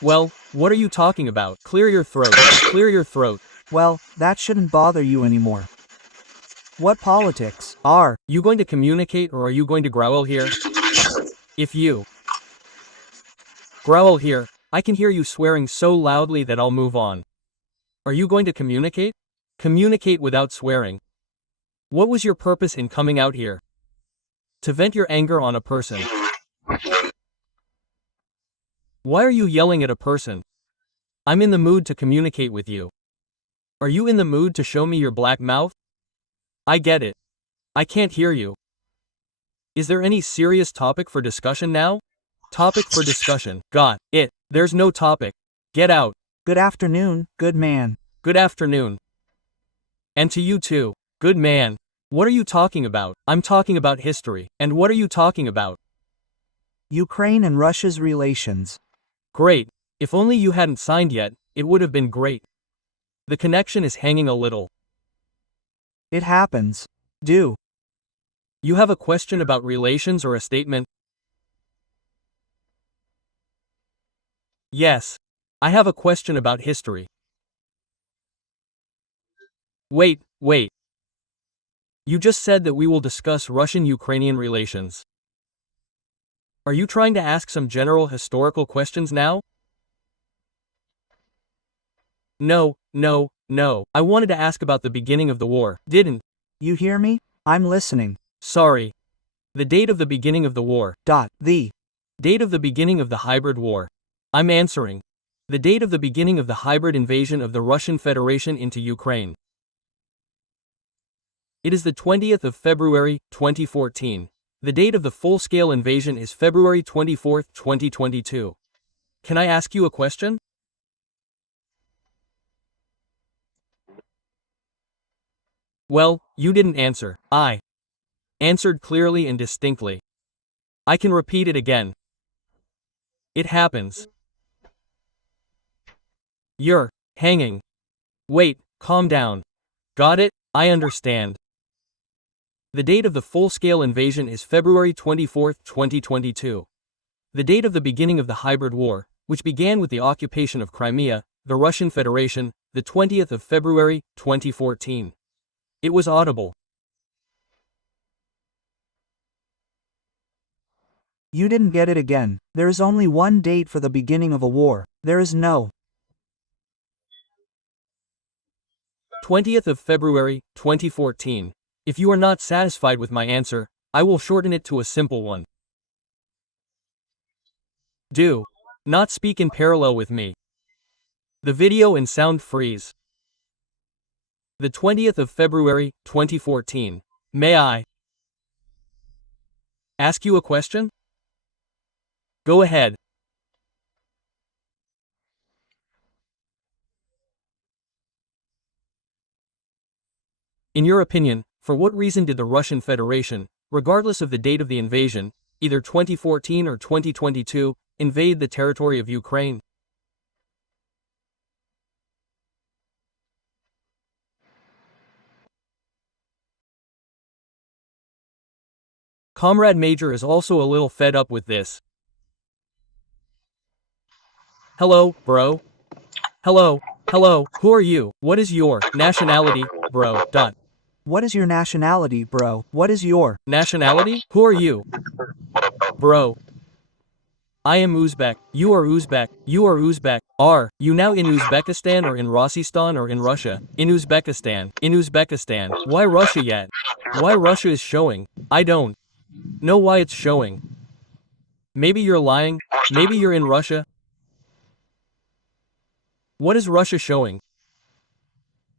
Well, what are you talking about? Clear your throat. Clear your throat. Well, that shouldn't bother you anymore. What politics? Are you going to communicate or are you going to growl here? If you growl here, I can hear you swearing so loudly that I'll move on. Are you going to communicate? Communicate without swearing. What was your purpose in coming out here? To vent your anger on a person. Why are you yelling at a person? I'm in the mood to communicate with you. Are you in the mood to show me your black mouth? I get it. I can't hear you. Is there any serious topic for discussion now? Topic for discussion. Got it. There's no topic. Get out. good afternoon, good man. Good afternoon. And to you too. Good man. What are you talking about? I'm talking about history. And what are you talking about? Ukraine and Russia's relations. Great. If only you hadn't signed yet, it would have been great. The connection is hanging a little. It happens. Do You have a question about relations or a statement? Yes. I have a question about history. Wait. You just said that we will discuss Russian-Ukrainian relations. Are you trying to ask some general historical questions now? No. I wanted to ask about the beginning of the war, didn't you hear me? I'm listening. Sorry. The date of the beginning of the war. The Date of the beginning of the hybrid war. I'm answering. The date of the beginning of the hybrid invasion of the Russian Federation into Ukraine. It is the 20th of February, 2014. The date of the full-scale invasion is February 24, 2022. Can I ask you a question? Well, you didn't answer. I answered clearly and distinctly. I can repeat it again. It happens. You're hanging. Wait, calm down. Got it? I understand. The date of the full-scale invasion is February 24, 2022. The date of the beginning of the hybrid war, which began with the occupation of Crimea, the Russian Federation, the 20th of February, 2014. It was audible. You didn't get it again. There is only one date for the beginning of a war. There is no 20th of February, 2014. If you are not satisfied with my answer, I will shorten it to a simple one. Do not speak in parallel with me. The video and sound freeze. The 20th of February, 2014. May I ask you a question? Go ahead. In your opinion, for what reason did the Russian Federation, regardless of the date of the invasion, either 2014 or 2022, invade the territory of Ukraine? Comrade Major is also a little fed up with this. Hello, bro. Hello. Who are you? What is your nationality, bro? What is your nationality, bro? What is your nationality? Who are you? Bro. I am Uzbek. You are Uzbek. You are Uzbek. Are you now in Uzbekistan or in Rosistan or in Russia? In Uzbekistan. In Uzbekistan. Why Russia yet? Why Russia is showing? I don't know why it's showing. Maybe you're lying. Maybe you're in Russia. What is Russia showing?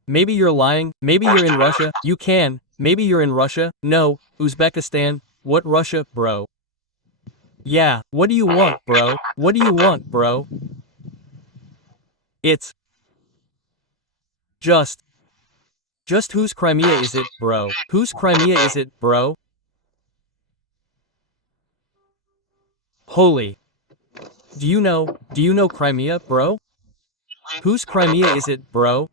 Maybe you're lying. Maybe you're in Russia. You can. Maybe you're in Russia. No. Uzbekistan. What Russia, bro? Yeah. What do you want, bro? What do you want, bro? It's just whose Crimea is it, bro? Whose Crimea is it, bro? Holy. Do you know Crimea, bro? Whose Crimea is it, bro?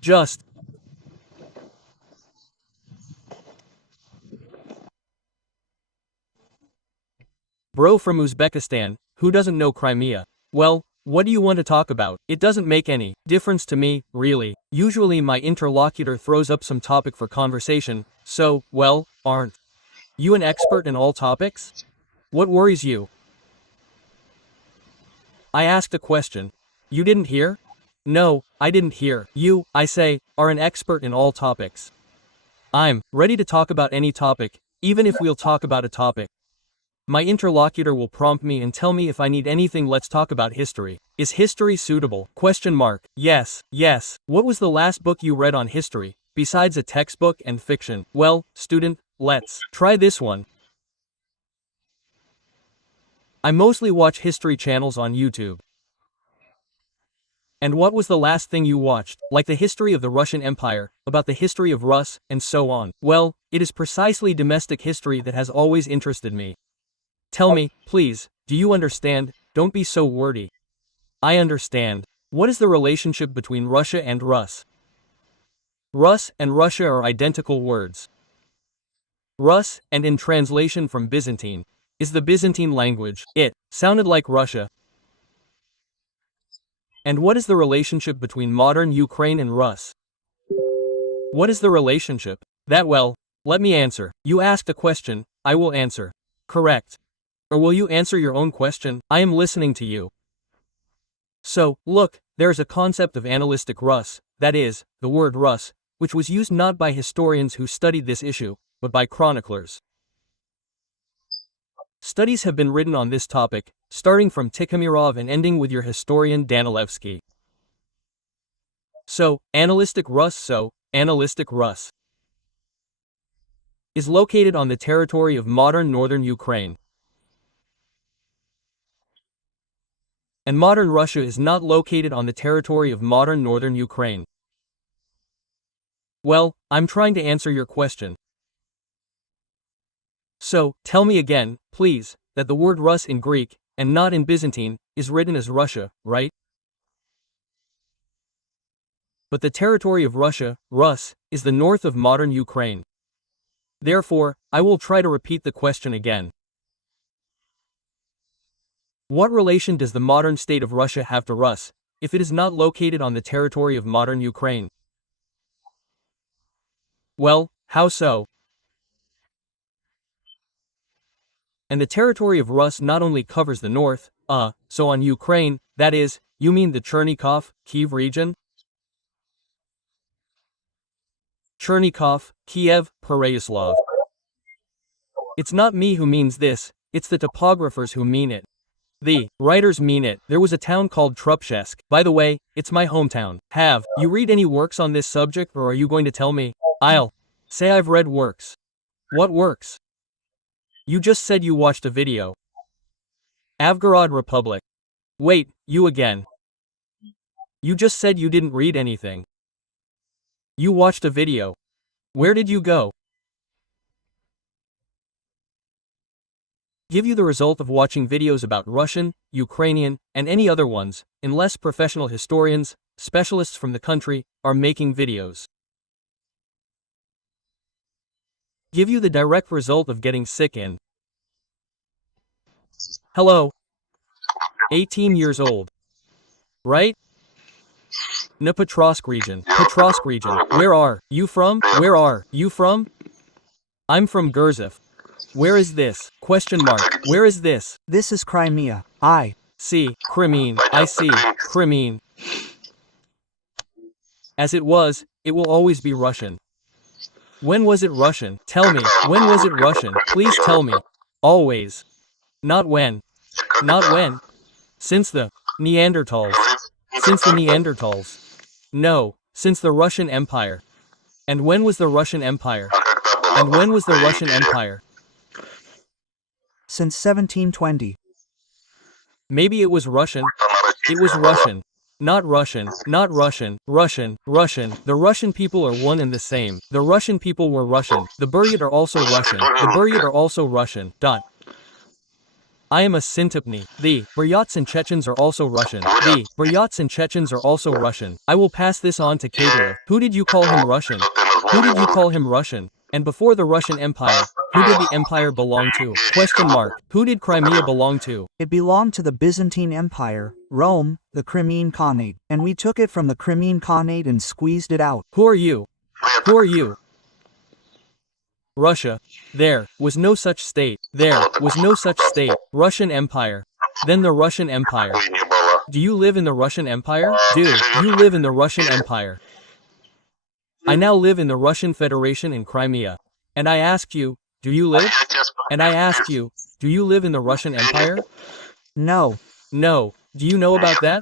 Just. bro from Uzbekistan, who doesn't know Crimea? Well, what do you want to talk about? It doesn't make any difference to me, really. Usually my interlocutor throws up some topic for conversation, so, well, aren't you an expert in all topics? What worries you? I asked a question. You didn't hear? No, I didn't hear. You, I say, are an expert in all topics. I'm ready to talk about any topic, even if we'll talk about a topic. My interlocutor will prompt me and tell me if I need anything. Let's talk about history. Is history suitable? Question mark. Yes, yes. What was the last book you read on history, besides a textbook and fiction? Well, student, let's try this one. I mostly watch history channels on YouTube. And what was the last thing you watched? Like the history of the Russian Empire, about the history of Rus, and so on. Well, it is precisely domestic history that has always interested me. Tell me, please, do you understand? Don't be so wordy. I understand. What is the relationship between Russia and Rus? Rus and Russia are identical words. Rus, and in translation from Byzantine, is the Byzantine language. It sounded like Russia. And what is the relationship between modern Ukraine and Rus? What is the relationship? That, well, let me answer. You asked a question, I will answer. Correct. Or will you answer your own question? I am listening to you. So, look, there is a concept of analytic Rus, that is, the word Rus, which was used not by historians who studied this issue, but by chroniclers. Studies have been written on this topic, starting from Tikhomirov and ending with your historian Danilevsky. So, analytic Rus is located on the territory of modern northern Ukraine. And modern Russia is not located on the territory of modern northern Ukraine. Well, I'm trying to answer your question. So, tell me again, please, that the word Rus in Greek, and not in Byzantine, is written as Russia, right? But the territory of Russia, Rus, is the north of modern Ukraine. Therefore, I will try to repeat the question again. What relation does the modern state of Russia have to Rus, if it is not located on the territory of modern Ukraine? Well, how so? And the territory of Rus not only covers the north, so on Ukraine, that is, you mean the Chernigov, Kiev region? Chernigov, Kiev, Pereyaslav. It's not me who means this, it's the topographers who mean it. The writers mean it. There was a town called Trubchesk. By the way, it's my hometown. Have you read any works on this subject, or are you going to tell me? I'll say I've read works. What works? You just said you watched a video. Novgorod Republic. Wait, you again. You just said you didn't read anything. You watched a video. Where did you go? Give you the result of watching videos about Russian, Ukrainian, and any other ones, unless professional historians, specialists from the country, are making videos. Give you the direct result of getting sick in. Hello. 18 years old. Right? Dnipropetrovsk region. Petrovsk region. Where are you from? Where are you from? I'm from Gurzów. Where is this? Question mark. Where is this? This is Crimea. I see. Crimean. I see. Crimean. As it was, it will always be Russian. When was it Russian? Tell me. When was it Russian? Please tell me. Always. Not when. Not when. Since the Neanderthals. Since the Neanderthals. No, since the Russian Empire. And when was the Russian Empire? And when was the Russian Empire? Since 1720. Maybe it was Russian. It was Russian. Not Russian, not Russian, Russian, Russian. The Russian people are one and the same. The Russian people were Russian. The Buryat are also Russian. The Buryat are also Russian. I am a Syntopny. The Buryats and Chechens are also Russian. The Buryats and Chechens are also Russian. I will pass this on to Kadyrov. Who did you call him Russian? Who did you call him Russian? And before the Russian Empire, Who did the empire belong to? Question mark. Who did Crimea belong to? It belonged to the Byzantine Empire, Rome, the Crimean Khanate, and we took it from the Crimean Khanate and squeezed it out. Who are you? Who are you? Russia. There was no such state. There was no such state. Russian Empire. Then the Russian Empire. Do you live in the Russian Empire? Do you live in the Russian Empire? I now live in the Russian Federation in Crimea. And I ask you, do you live? And I ask you, do you live in the Russian Empire? No. No. Do you know about that?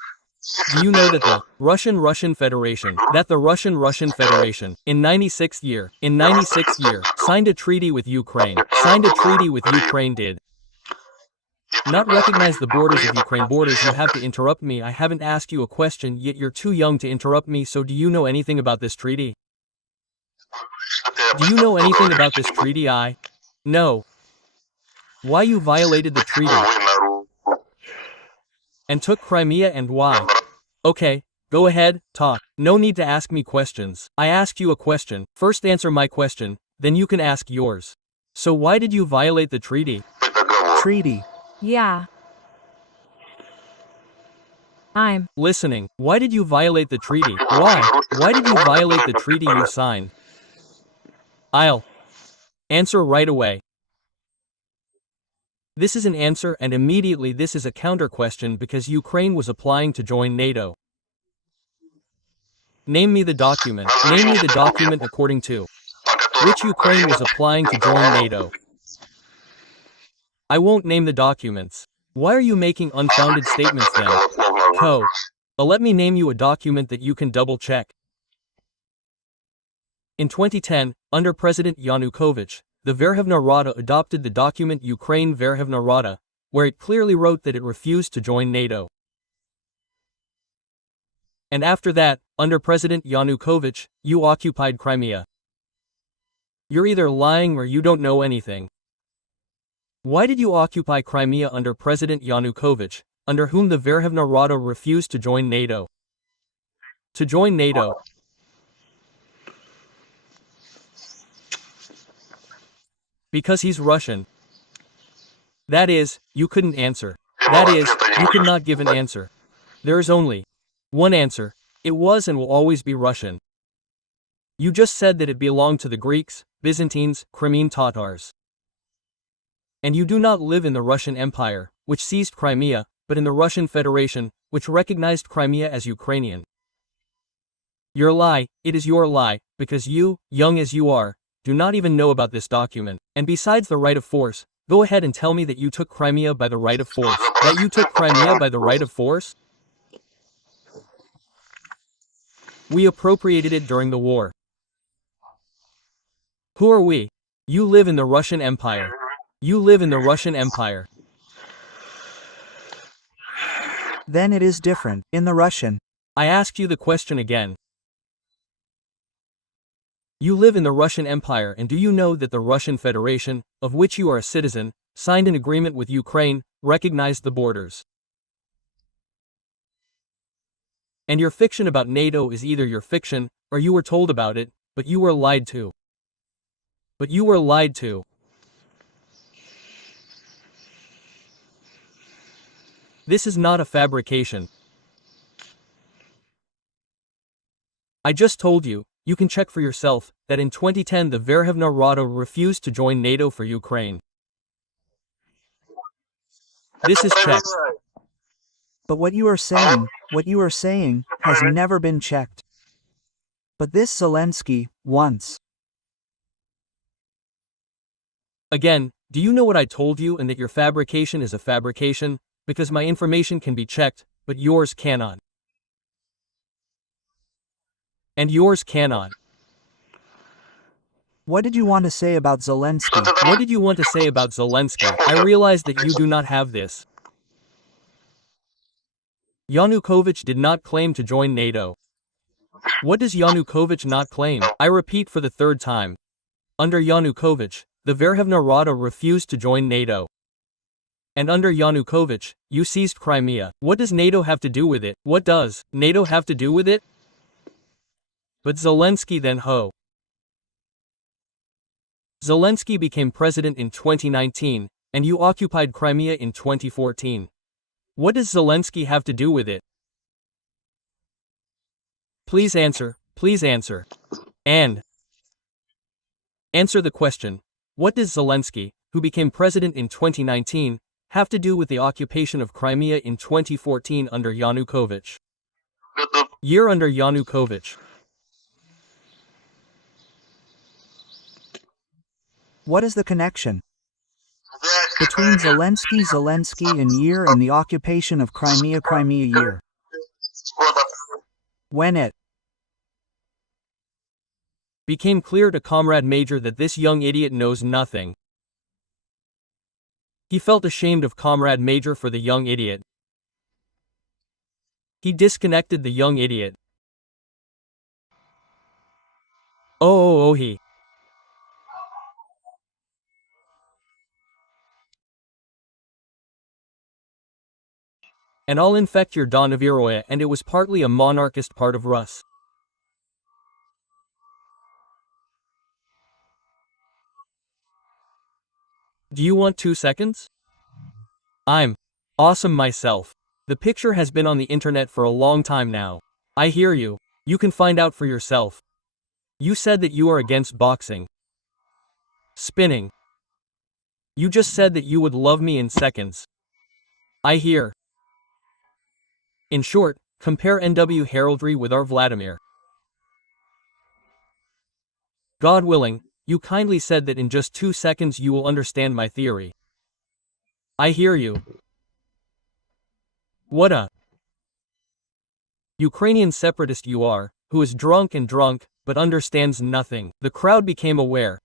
Do you know that the Russian Federation, in 96th year, signed a treaty with Ukraine, did not recognize the borders of Ukraine. Borders, you have to interrupt me. I haven't asked you a question, yet you're too young to interrupt me. So do you know anything about this treaty? Do you know anything about this treaty? No. Why you violated the treaty and took Crimea, and why? Okay, go ahead, talk. No need to ask me questions. I asked you a question. First answer my question, then you can ask yours. So why did you violate the treaty? Treaty. Yeah. I'm listening. Why did you violate the treaty? Why? Why did you violate the treaty you signed? I'll answer right away. This is an answer, and immediately this is a counter question because Ukraine was applying to join NATO. Name me the document. Name me the document according to which Ukraine was applying to join NATO. I won't name the documents. Why are you making unfounded statements then? Let me name you a document that you can double check. In 2010, under President Yanukovych, the Verkhovna Rada adopted the document Ukraine Verkhovna Rada, where it clearly wrote that it refused to join NATO. And after that, under President Yanukovych, you occupied Crimea. You're either lying or you don't know anything. Why did you occupy Crimea under President Yanukovych, under whom the Verkhovna Rada refused to join NATO? To join NATO. Because he's Russian. That is, you couldn't answer. That is, you could not give an answer. There is only one answer. It was and will always be Russian. You just said that it belonged to the Greeks, Byzantines, Crimean Tatars. And you do not live in the Russian Empire, which seized Crimea, but in the Russian Federation, which recognized Crimea as Ukrainian. Your lie, it is your lie, because you, young as you are, do not even know about this document. And besides the right of force, go ahead and tell me that you took Crimea by the right of force. That you took Crimea by the right of force? We appropriated it during the war. Who are we? You live in the Russian Empire. You live in the Russian Empire. Then it is different, in the Russian. I ask you the question again. You live in the Russian Empire, and do you know that the Russian Federation, of which you are a citizen, signed an agreement with Ukraine, recognized the borders? And your fiction about NATO is either your fiction, or you were told about it, but you were lied to. But you were lied to. This is not a fabrication. I just told you, you can check for yourself, that in 2010 the Verkhovna Rada refused to join NATO for Ukraine. This is checked. But what you are saying, has never been checked. But this Zelensky, once. Again, do you know what I told you and that your fabrication is a fabrication? Because my information can be checked, but yours cannot. And yours cannot. What did you want to say about Zelensky? What did you want to say about Zelensky? I realize that you do not have this. Yanukovych did not claim to join NATO. What does Yanukovych not claim? I repeat for the third time. Under Yanukovych, the Verkhovna Rada refused to join NATO. And under Yanukovych, you seized Crimea. What does NATO have to do with it? What does NATO have to do with it? But Zelensky then Zelensky became president in 2019, and you occupied Crimea in 2014. What does Zelensky have to do with it? Please answer, please answer. And answer the question. What does Zelensky, who became president in 2019, have to do with the occupation of Crimea in 2014 under Yanukovych? Year under Yanukovych. What is the connection between Zelensky and year and the occupation of Crimea year? When it became clear to Comrade Major that this young idiot knows nothing. He felt ashamed of Comrade Major for the young idiot. He disconnected the young idiot. He. And I'll infect your Donaviroya, and it was partly a monarchist part of Rus. Do you want 2 seconds? I'm awesome myself. The picture has been on the internet for a long time now. I hear you. You can find out for yourself. You said that you are against boxing. Spinning. You just said that you would love me in seconds. I hear. In short, compare NW heraldry with our Vladimir. God willing, you kindly said that in just 2 seconds you will understand my theory. I hear you. What a Ukrainian separatist you are, who is drunk, but understands nothing. The crowd became aware,